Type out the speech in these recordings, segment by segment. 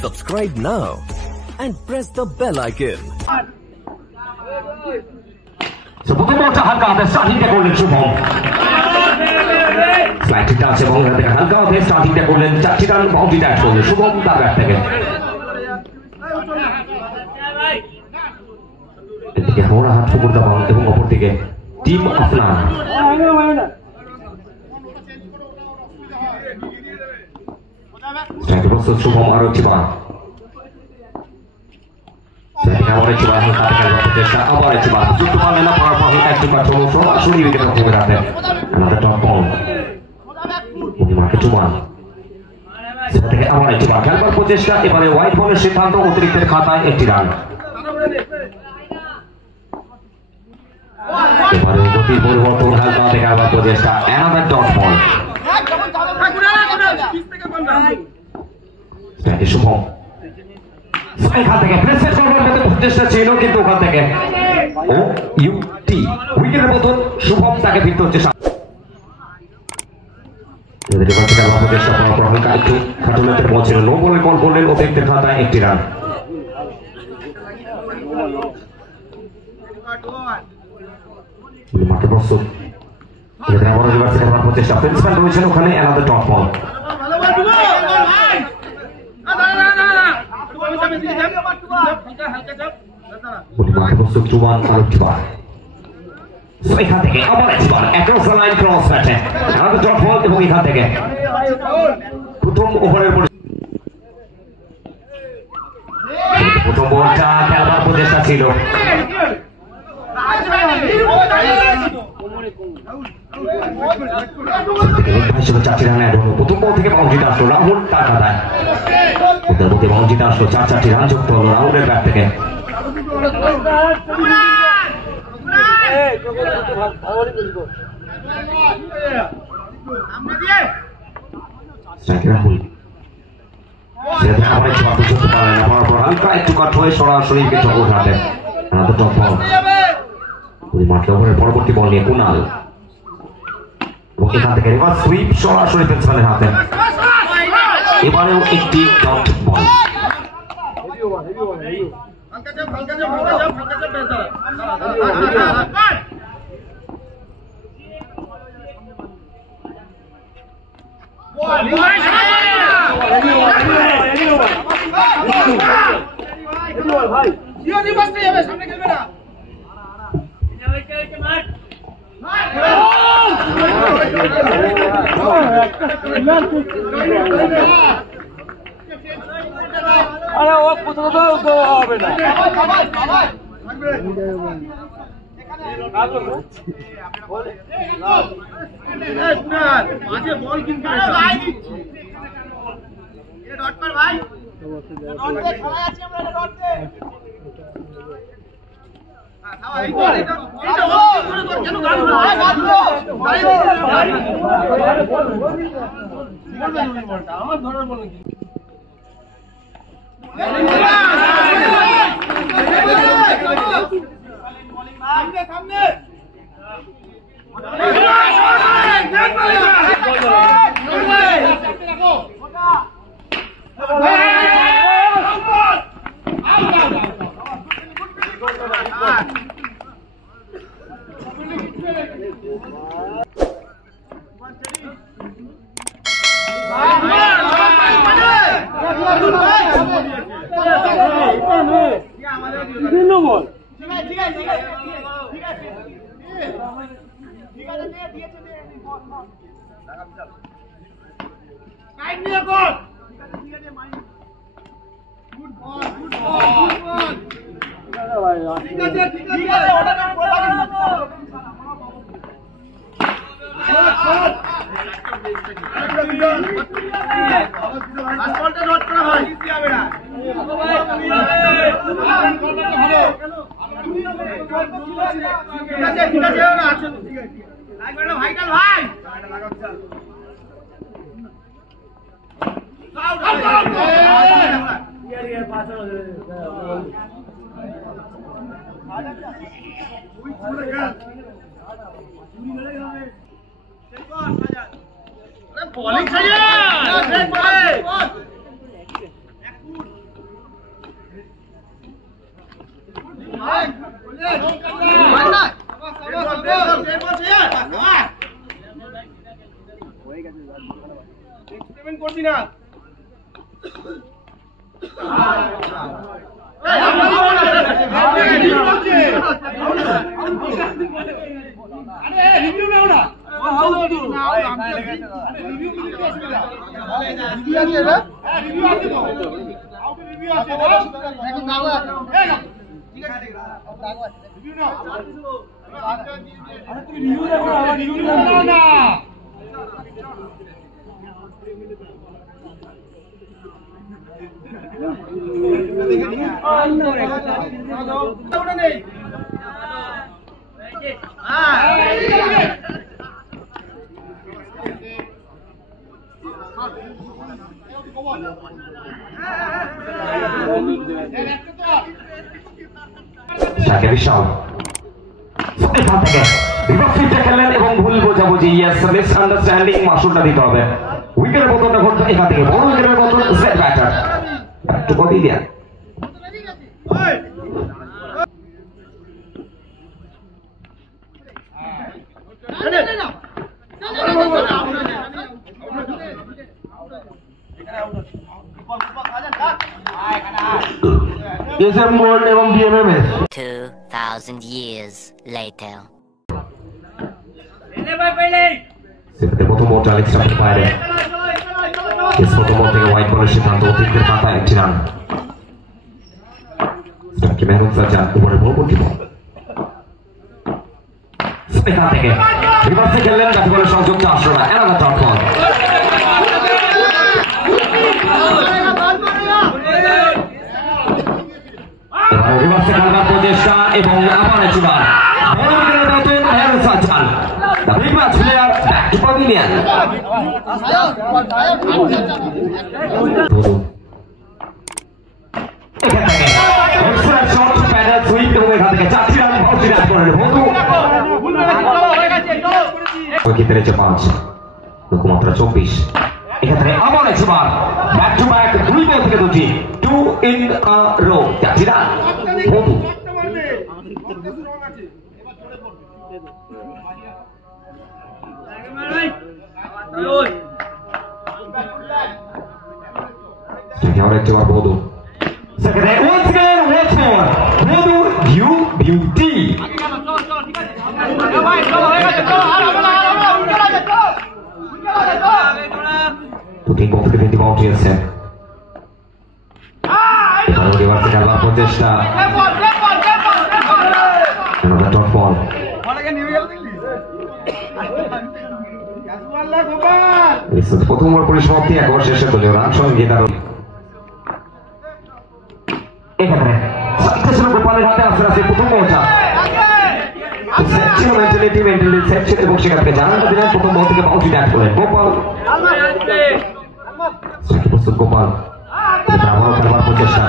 Subscribe now and press the bell icon. প্রথম বলটা হালকা হাতে স্টার্টিংটা করলেন শুভম। ফ্লাইটটা আছে এবং হালকা হাতে স্টার্টিংটা করলেন, 4টি রান বাউন্ডারি অ্যাড করলেন শুভম তার ব্যাট থেকে। এদিকে হাওড়া হাট পুকুর দাবান এবং অপরদিকে টিম আফলান। প্রস্তুত শুভম আরো একটি বার। আবার একটি বার হালকা হাতে খেলার চেষ্টা, আবার একটি বার যুক্ত পারলেন না, পড়ার পর হালকা একটি বার চলো সরাসরি উইকেট রক্ষকের হাতে। আমাদের টপ বল মার্কে টুমান থেকে আবার একটি বার খেলবার প্রচেষ্টা, এবারে হোয়াইট বলের সিদ্ধান্ত, অতিরিক্তের খাতায় একটি রান। এবারে গতির পরিবর্তন, হালকা হাতে খেলবার প্রচেষ্টা, অ্যানাদার ডট বল। শুভম এখান থেকে প্রেসের করবার মতো প্রচেষ্টা ছিল, কিন্তু ওখান থেকে ও ইউটি উইকেটের মতন শুভম তাকে ফিরতে হচ্ছে। চেষ্টা করার পর হালকা একটু খাটুনাতে বল ছিল, নো বলে বল করলেন, অতিরিক্তের খাতায় একটি রান। মাঠে প্রস্তুত প্রচেষ্টা, প্রিন্সিপাল রয়েছেন ওখানে, অ্যানাদার ডট বল। এখান থেকে আবার একবার অ্যাক্রস দ্য লাইন ক্রস ব্যাটে অ্যানাদার ডট বল, এবং এখান থেকে প্রথম ওভারের প্রথম বলটা খেলবার প্রচেষ্টা ছিল, চারটি রান অ্যাড হলো। প্রথম বল থেকে বাউন্ডারিটা আসলো, রাহুল তার খাতায় ওদের মধ্যে বাউন্ডারিটা আসলো, 4টি রান যুক্ত হলো রাহুলের ব্যাট থেকে। রাহুল আবার একটু বুঝতে পারলেন না, পড়ার পর হালকা একটু কাট হয়ে সরাসরি উইকেট রক্ষকের হাতে। টপ বল মাঠে ওভারের পরবর্তী বল নিয়ে কুনাল, এখান থেকে রিভার্স সুইপ সরাসরি প্রিন্সিপালের হাতে। এবারেও একটি ডট বল। আরে ও কোথাও তো হবে না, মাঝে বল কিন্তু ডট কর ভাই, ডট দে, খেলা আছে আমরা ডট দে। আমার ধরার বল কি সামনে বলিং করছি না বিশাল এখান থেকে রিভার্সিটা খেললেন এবং ভুল বোঝাবুঝি মিসআন্ডারস্ট্যান্ডিং মাসুলটা দিতে হবে উইকেটের বদলটা ঘটতো এখান থেকে বড় উইকেটের বদল সেট ব্যাটার একটু কপি দিয়া এবং বিএমএমএস 2000 years later. সেটাতে প্রথম বল আলেক্স রাফির বাইরে প্রথম বল থেকে হোয়াইট বলের সিদ্ধান্ত অতিরিক্তের মাথায় একটি রান স্টার্কে মেহরুন সাজ্জাদ উপরে পরবর্তী বল এখান থেকে রিভার্সে খেললেন গাছ বলের সংযুক্ত আসলো না এনাদার ডট বল রিভার্সে খেলবার প্রচেষ্টা এবং আবার একবার বড় উইকেটের নতুন Mehrun Sajjad The big match player back to pavilion. Excellent shot to paddle sweep এবং এখান থেকে 4টি রান বাউন্ডারি রান করেন বন্ধু উইকেট পেরেছে 5 লক্ষ্যমাত্রা 24 এখান থেকে আবার একবার ব্যাক টু ব্যাক দুই বল থেকে দুটি 2 in a row 4টি রান বন্ধু Bodu. Second, once again, once more. Bodu, you beauty. Putting both the 20 boundaries. Another top ball. প্রথম ওভার পরিসমাপ্তি একবার শেষে দলীয় রান সঙ্গে তার এখানে গোপালের হাতে আস্তে আস্তে প্রথম বলটা এবং সেখান থেকে জানাটা দিলেন প্রথম বল থেকে বাউন্ডারি ব্যাট করেন গোপাল প্রস্তুত গোপাল আবারও খেলবার প্রচেষ্টা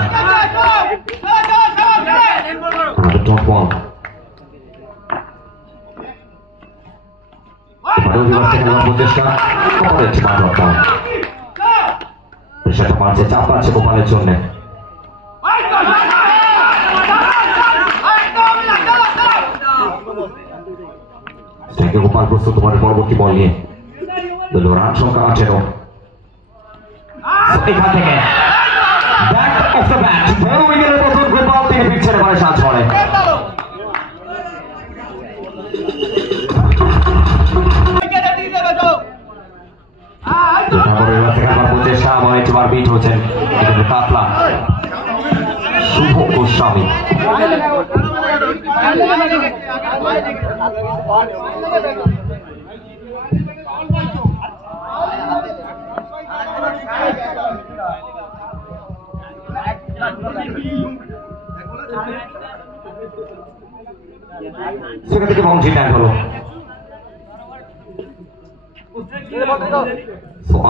আমাদের টপ বল চাপ পাচ্ছে গোপালের জন্য গোপাল প্রস্তুত তোমার পরবর্তী বল নিয়ে রান সংখ্যা 18 এখান থেকে ব্যাক অফ দ্য ব্যাট বড় উইকেটের প্রথম গোপাল থেকে পিছনে পড়ে সাজ করে প্রচেষ্টা আমার একবার বিট হচ্ছেন এখানে কাতলা শুভ গোস্বামী সেখান থেকে বাউন্ডারি ট্যাগ হলো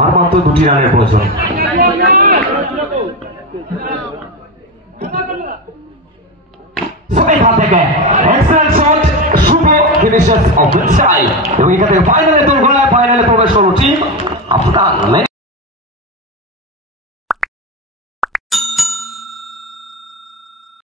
আর মাত্র 2টি রানের প্রয়োজন এখান থেকে এক্সেলেন্ট শট শুভ ফিনিশার্স অফ দ্য স্টাইল এবং এখান থেকে ফাইনালে প্রবেশ করলো টিম আফগান